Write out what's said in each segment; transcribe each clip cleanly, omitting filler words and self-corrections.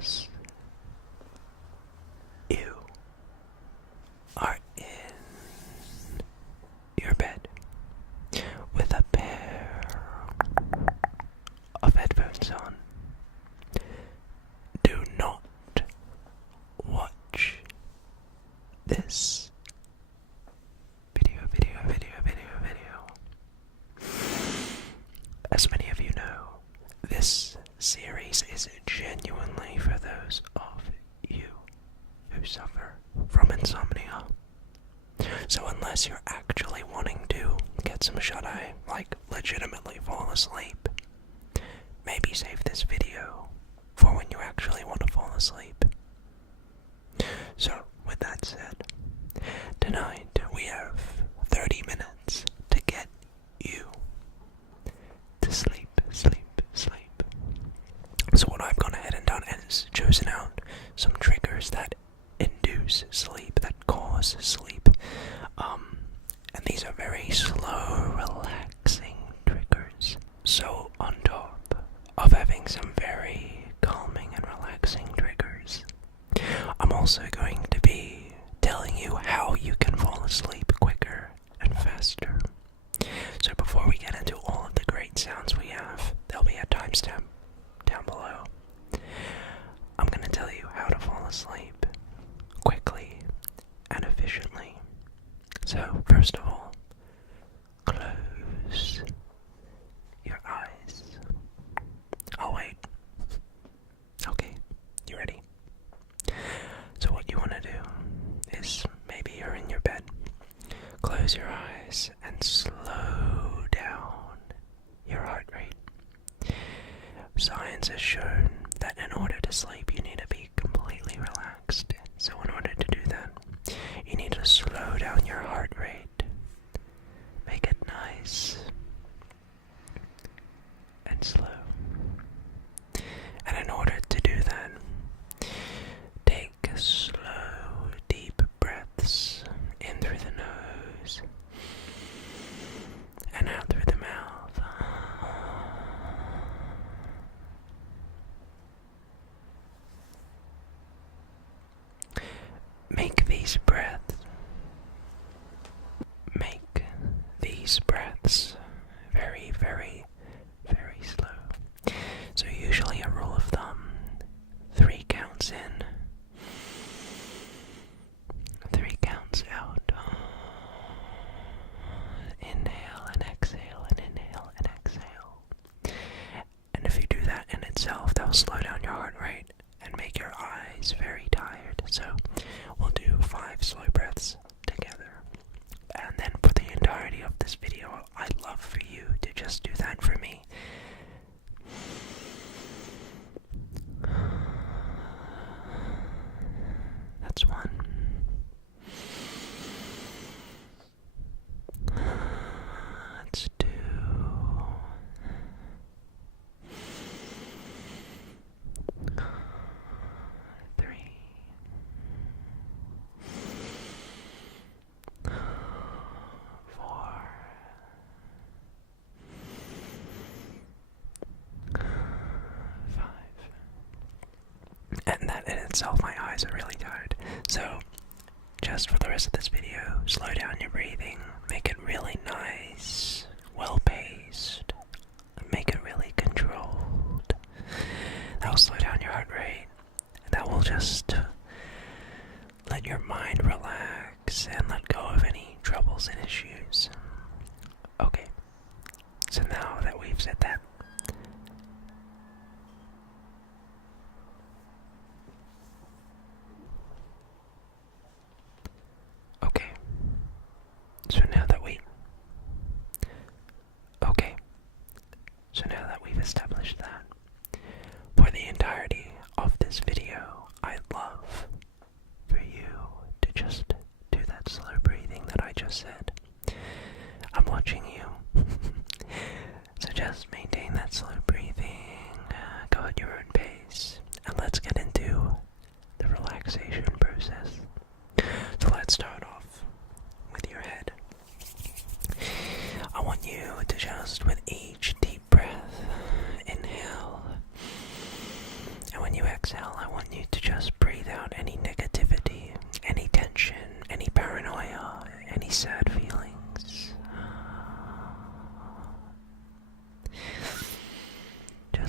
because you are in your bed with a pair of headphones on. Do not watch this video. As many of you know, this series is genuinely for those of you who suffer from insomnia. So unless you're actually wanting to get some shut-eye, like legitimately fall asleep, maybe save this video for when you actually want to fall asleep. So, with that said, tonight we have 30 minutes to get you to sleep. So what I've gone ahead and done is chosen out some triggers that induce sleep, that cause sleep. And these are very slow, relaxing triggers. So on top of having some very calming and relaxing triggers, I'm also going to be telling you how you can fall asleep quicker and faster. So before we get into all of the great sounds we have, there'll be a timestamp down below. I'm going to tell you how to fall asleep quickly and efficiently. So first of all, close your eyes. Oh wait. Okay, you ready? So what you want to do is, maybe you're in your bed, close your eyes and slow down your heart rate. Science has shown that in order to sleep you need to be completely relaxed. So in order to do that, you need to slow down your heart rate. Make it nice and slow. And in order to do that, take slow, deep breaths in through the nose and out through the mouth. Make these breaths very, very, very slow. So usually a rule of thumb, 3 counts in, 3 counts out. Inhale and exhale and inhale and exhale. And if you do that in itself, that will slow down your heart rate and make your eyes very tired. So we'll do 5 slow breaths together. And then for the entirety of this video, I'd love for you to just do that for me. That's 1. That's 2. 3. 4. 5. And that in itself, my eyes are really tired. So, just for the rest of this video, slow down your breathing, make it really nice, well-paced, make it really controlled. That will slow down your heart rate, and that will just let your mind relax and let go of any troubles and issues. Okay, so now that we've said that, Okay, so now that we've established that, for the entirety of this video, I'd love for you to just do that slow breathing that I just said. I'm watching you. So just maintain that slow breathing, go at your own pace, and let's get into the relaxation process. So let's start off with your head. I want you to just, with each deep breath, inhale, and when you exhale, I want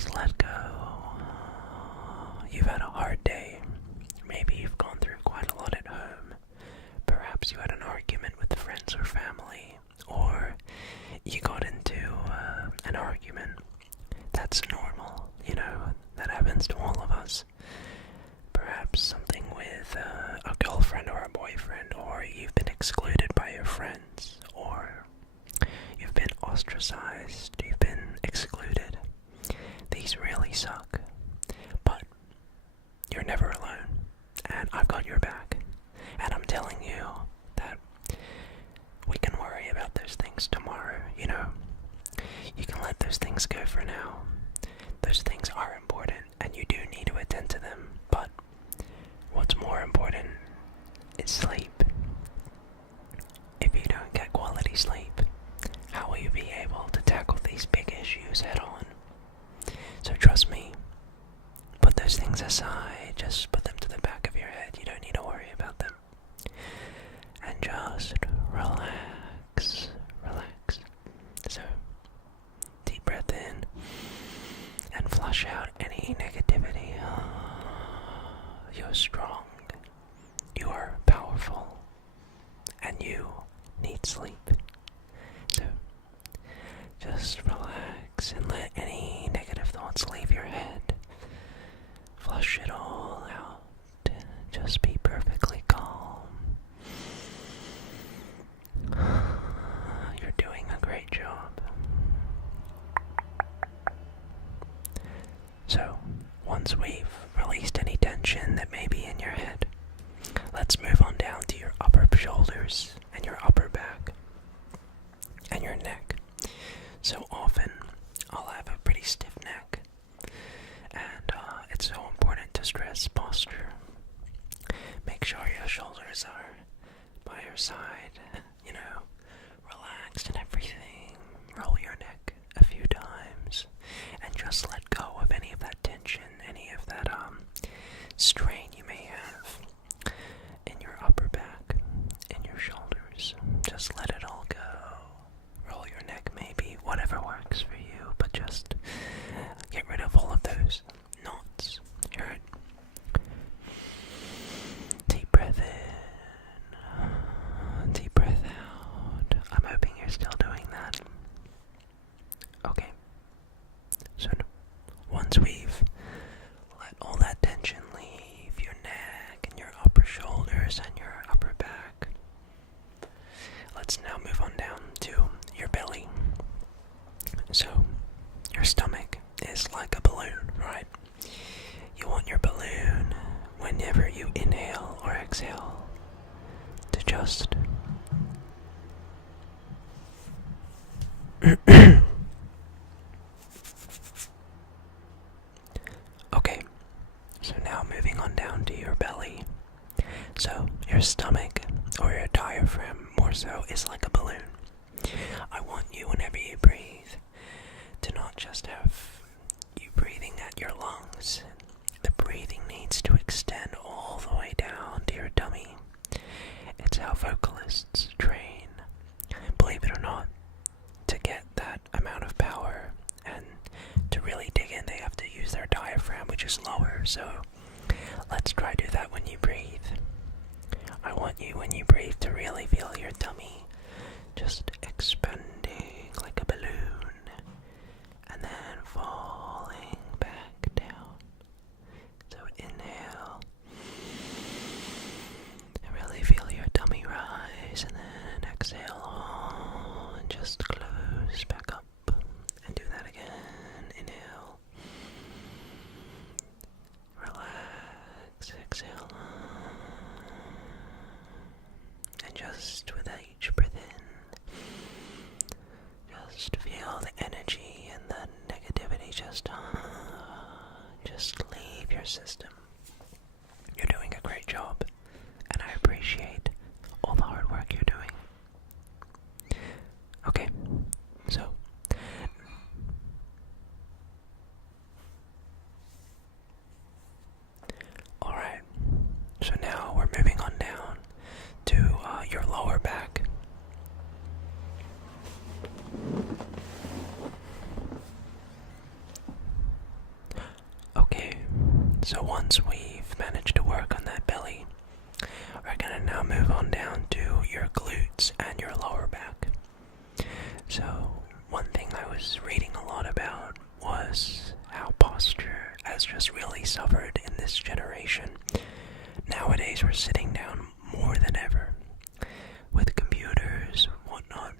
just let go. You've had a hard day. Maybe you've gone through quite a lot at home. Perhaps you had an argument with friends or family, or you got into an argument. That's normal, that happens to all of us. Perhaps something with a girlfriend or a boyfriend, or you've been excluded by your friends, or you've been ostracized, you've been excluded. These really suck, but you're never alone, and I've got your back, and I'm telling you that we can worry about those things tomorrow, You can let those things go for now. Those things are important, and you do need to attend to them, but what's more important is sleep. If you don't get quality sleep, how will you be able to tackle these big issues head on? So trust me, put those things aside, just put them to the back of your head. You don't need to worry about them. And just relax. So, deep breath in and flush out any negativity. You're strong. You are powerful. And you need sleep. So, just relax and let any negative thoughts leave your head. Flush it all out. Just be perfectly calm. You're doing a great job. So, once we've released any tension that may be in your head, let's move on down to your upper shoulders and your upper back and your neck. So often, I'll have a pretty stiff neck, and it's so important to stress posture. Make sure your shoulders are by your side, relaxed and everything. Roll your neck a few times, and just let go of any of that tension, any of that strain you may have in your upper back, in your shoulders. Just let it all go. Roll your neck maybe, whatever works for you, but just get rid of all of those knots. You heard? Deep breath in, deep breath out. I'm hoping you're still doing that. Okay. So once we've let all that tension leave your neck and your upper shoulders and your upper back, let's now move on down to your belly. So your stomach is like a balloon, right? You want your balloon, whenever you inhale or exhale, to just okay, so now moving on down to your belly. So your stomach, or your diaphragm more so, is like a balloon. I want you, whenever you breathe, to not just have you breathing at your lungs. The breathing needs to extend all the way down to your tummy. It's how vocalists train, believe it or not. To get that amount of power and to really dig in, they have to use their diaphragm, which is lower. So let's try to do that when you breathe. I want you, when you breathe, to really feel your tummy just expanding like a balloon, and then falling back down. So inhale, and really feel your tummy rise, and then exhale, and just close back up, and do that again. Inhale, relax, exhale, and just with each breath in, just feel the energy and the negativity just leave your system. You're doing a great job, and I appreciate all the hard work you're doing. Okay, so alright, so now we're moving on down to your lower back. So once we've managed to work on that belly, we're gonna now move on down to your glutes and your lower back. So one thing I was reading a lot about was how posture has just really suffered in this generation. Nowadays we're sitting down more than ever. With computers, whatnot.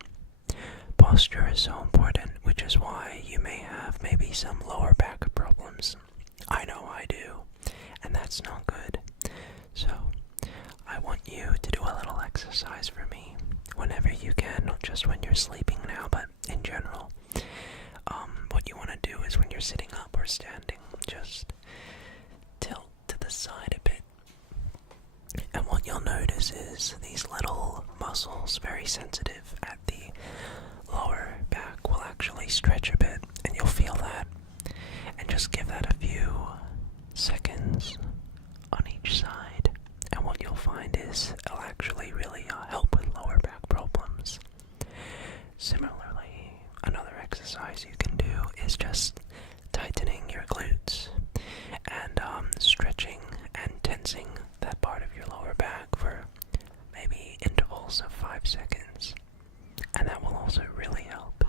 Posture is so important, which is why you may have maybe some lower back problems. I know I do, and that's not good. So, I want you to do a little exercise for me whenever you can, not just when you're sleeping now, but in general. What you want to do is when you're sitting up or standing, just tilt to the side a bit. And what you'll notice is these little muscles, very sensitive at the lower back, will actually stretch a bit, and you'll feel that. And just give that a few seconds on each side, and what you'll find is it'll actually really help with lower back problems. Similarly, another exercise you can do is just tightening your glutes and stretching and tensing that part of your lower back for maybe intervals of 5 seconds, and that will also really help.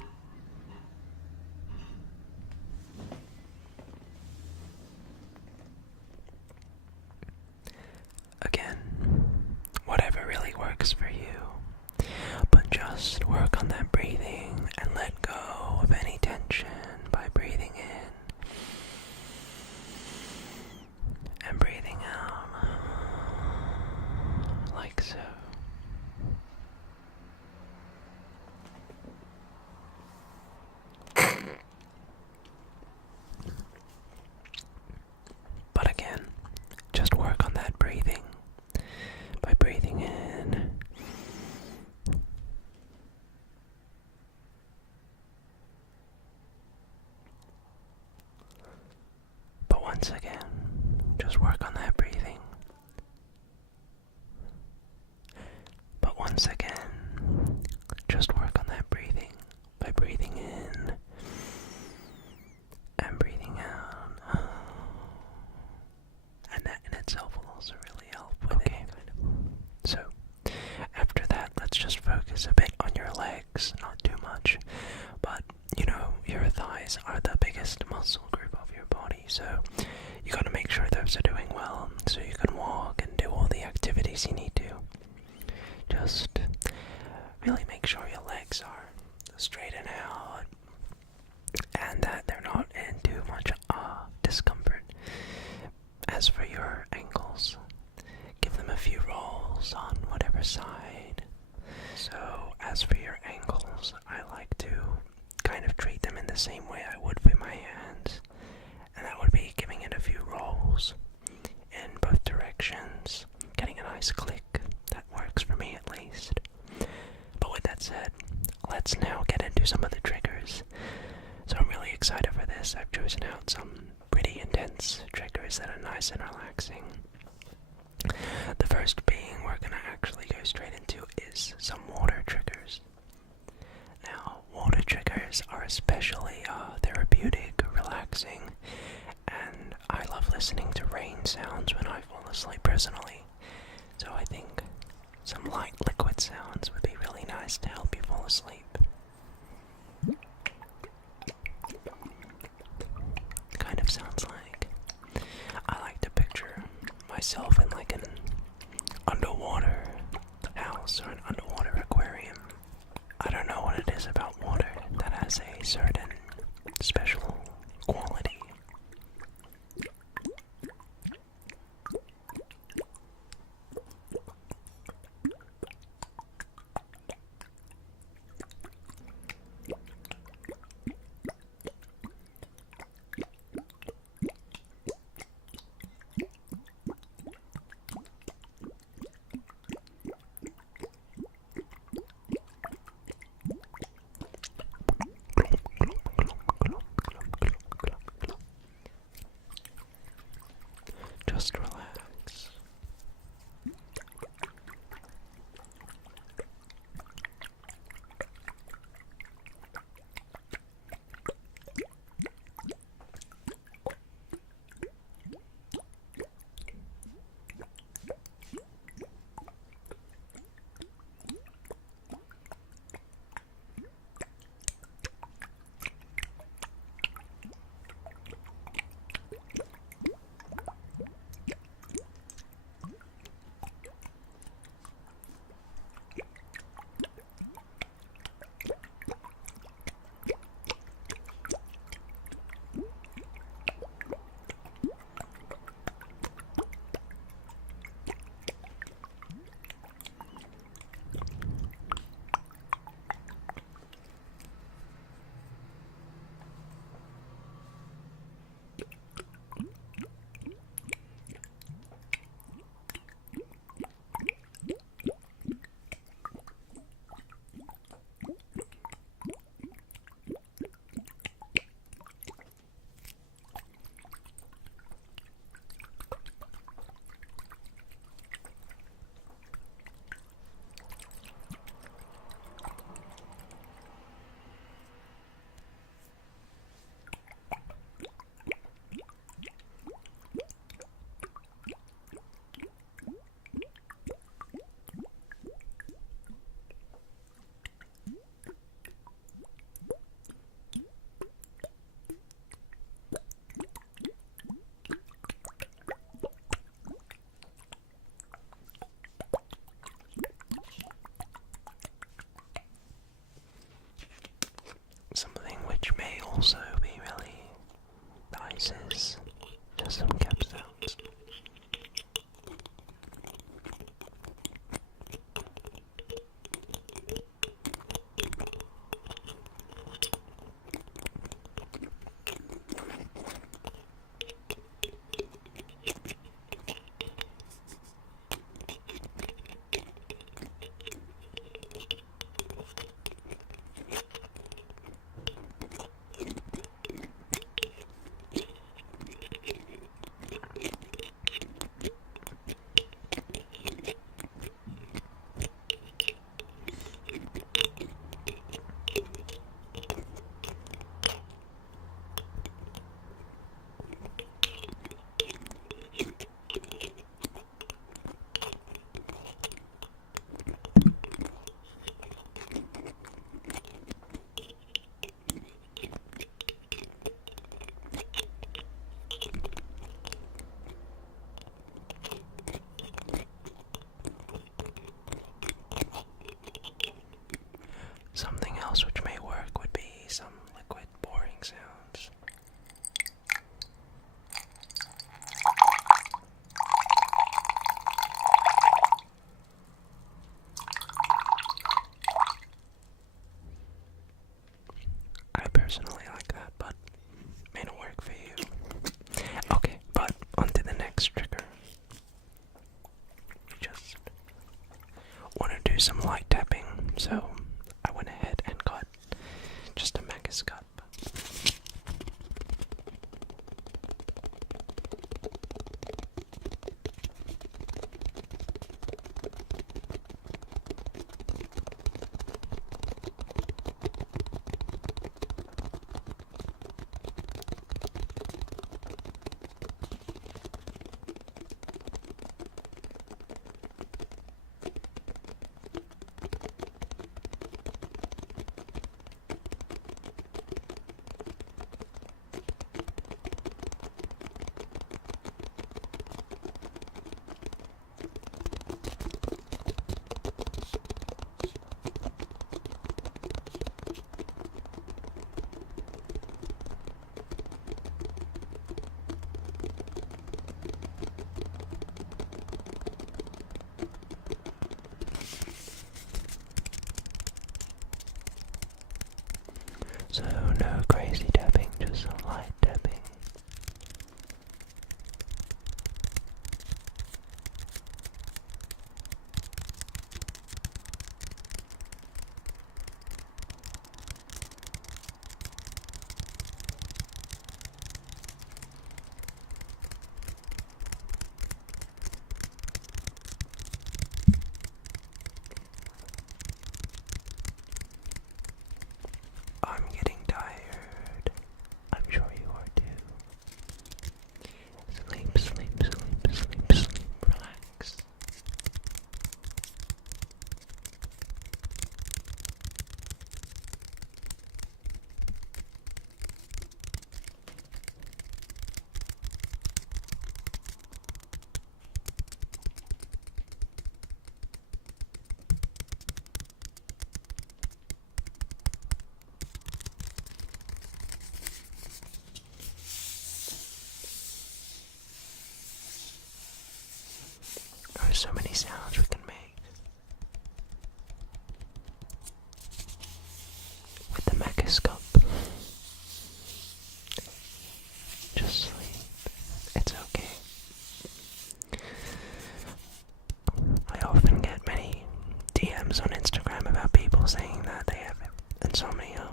Again, whatever really works for you, but just work on that breathing and let go of any tension by breathing in and breathing out, like so. But again, just work on that breathing by breathing in but once again, just work on that breathing. But once again, just work on that breathing by breathing in and breathing out. And that in itself will also really help with it, kind of. So, after that, let's just focus a bit on your legs, not too much, but, you know, your thighs are the biggest muscle group of your body, so you gotta make sure those are doing well, so you can walk and do all the activities you need to. Just really make sure your legs are straight and out, and that they're not in too much discomfort. As for your ankles, give them a few rolls on whatever side. So, as for your ankles, I like to kind of treat them in the same way I would with my hands, and that would be giving it a few rolls in both directions, getting a nice click. That works for me at least. But with that said, let's now get into some of the triggers. So I'm really excited for this. I've chosen out some pretty intense triggers that are nice and relaxing. The first being we're going to actually go straight into is some water triggers. Now, water triggers are especially therapeutic, relaxing, and I love listening to rain sounds when I fall asleep personally. So I think some light liquid sounds would be really nice to help you fall asleep. Kind of sounds like I like to picture myself in like an underwater house or an underwater aquarium. I don't know what it is about water that has a certain special quality. So no crazy tapping, just a light tapping. I'm getting tired. I'm sure you are too. Sleep, sleep, sleep, sleep, sleep, relax. There are so many sounds we can make with the mechascope. Just sleep. It's okay. I often get many DMs on Instagram about people saying that they have insomnia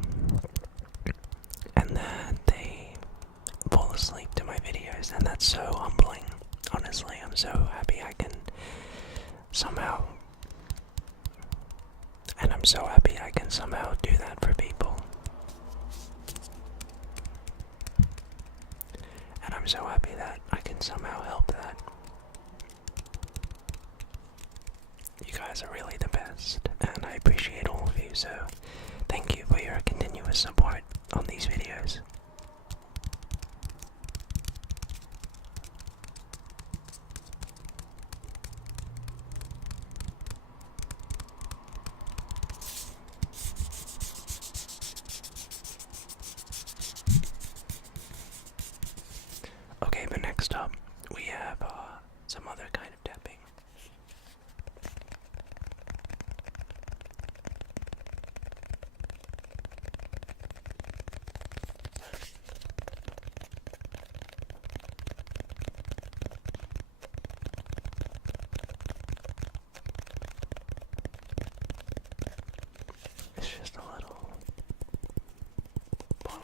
and that they fall asleep to my videos, and that's so humbling. Honestly, I'm so happy I can somehow, and I'm so happy I can somehow do that for people. And I'm so happy that I can somehow help that. You guys are really the best, and I appreciate all of you, so thank you for your continuous support on these videos. Okay, but next up, we have some other kind of tapping. It's just a little bottle.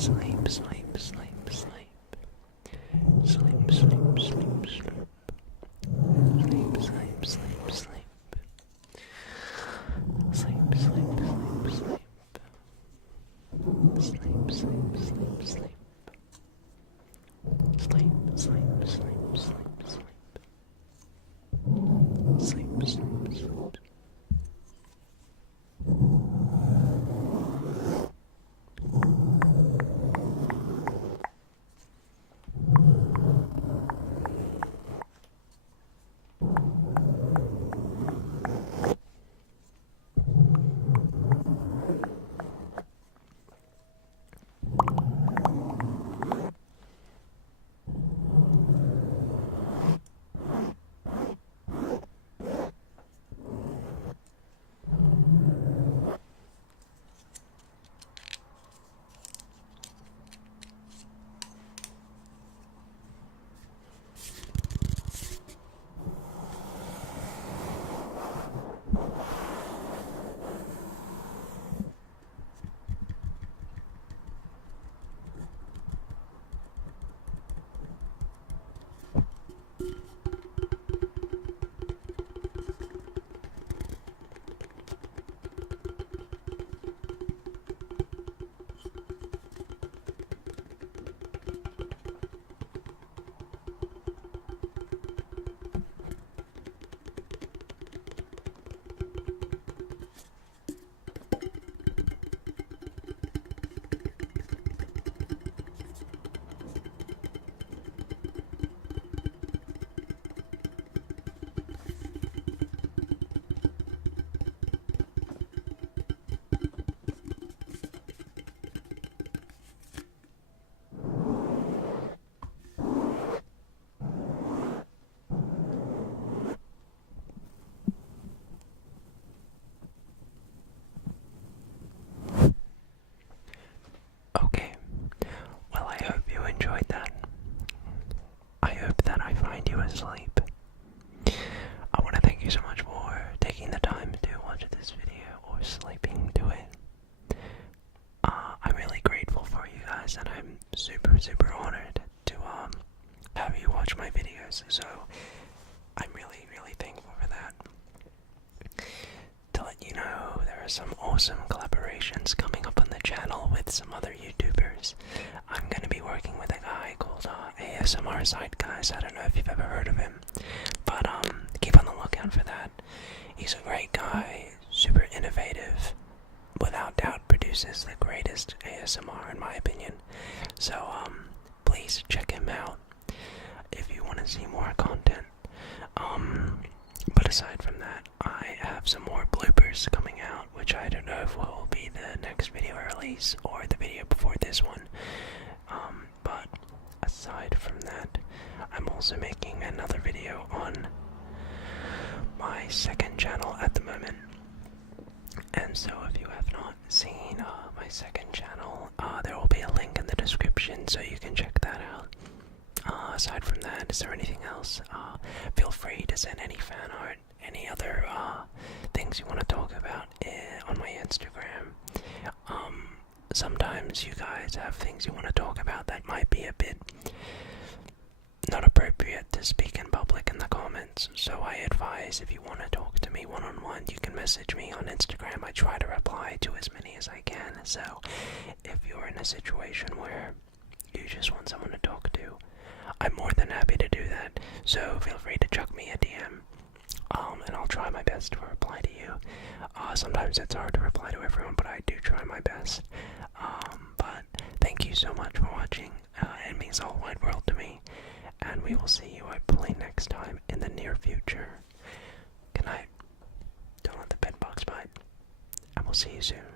Sleep, sleep, sleep, sleep. Sleep, sleep, sleep, sleep. Sleep, sleep, sleep, sleep. Sleep, sleep, sleep, sleep. Sleep, sleep, sleep, sleep. Sleep, sleep, sleep, sleep, sleep. Sleep, sleep, sleep. Okay, well, I hope you enjoyed that. I hope that I find you asleep. I want to thank you so much for taking the time to watch this video or sleeping to it. I'm really grateful for you guys, and I'm super, super honored to have you watch my videos. So I'm really, really thankful for that. To let you know, there are some awesome collaborations coming up on the channel with some other YouTubers. I'm going to be working with a guy called ASMR Side Guys. I don't know if you've ever heard of him, but keep on the lookout for that. He's a great guy, super innovative, without doubt produces the greatest ASMR in my opinion. So please check him out if you want to see more content. But aside from that, I have some more bloopers coming out, which I don't know if will be the next video release or the video before this one. But aside from that, I'm also making another video on my second channel at the moment. And so if you have not seen my second channel, there will be a link in the description so you can check that out. Aside from that, is there anything else? Feel free to send any fan art, any other things you want to talk about on my Instagram. Sometimes you guys have things you want to talk about that might be a bit not appropriate to speak in public in the comments, so I advise if you want to talk to me one-on-one, you can message me on Instagram. I try to reply to as many as I can, so if you're in a situation where you just want someone to talk to, I'm more than happy to do that, so feel free to chuck me a DM, and I'll try my best to reply to you. Sometimes it's hard to reply to everyone, but I do try my best. But thank you so much for watching. It means the whole wide world to me, and we will see you hopefully next time in the near future. Good night. Don't let the bedbugs bite, and we'll see you soon.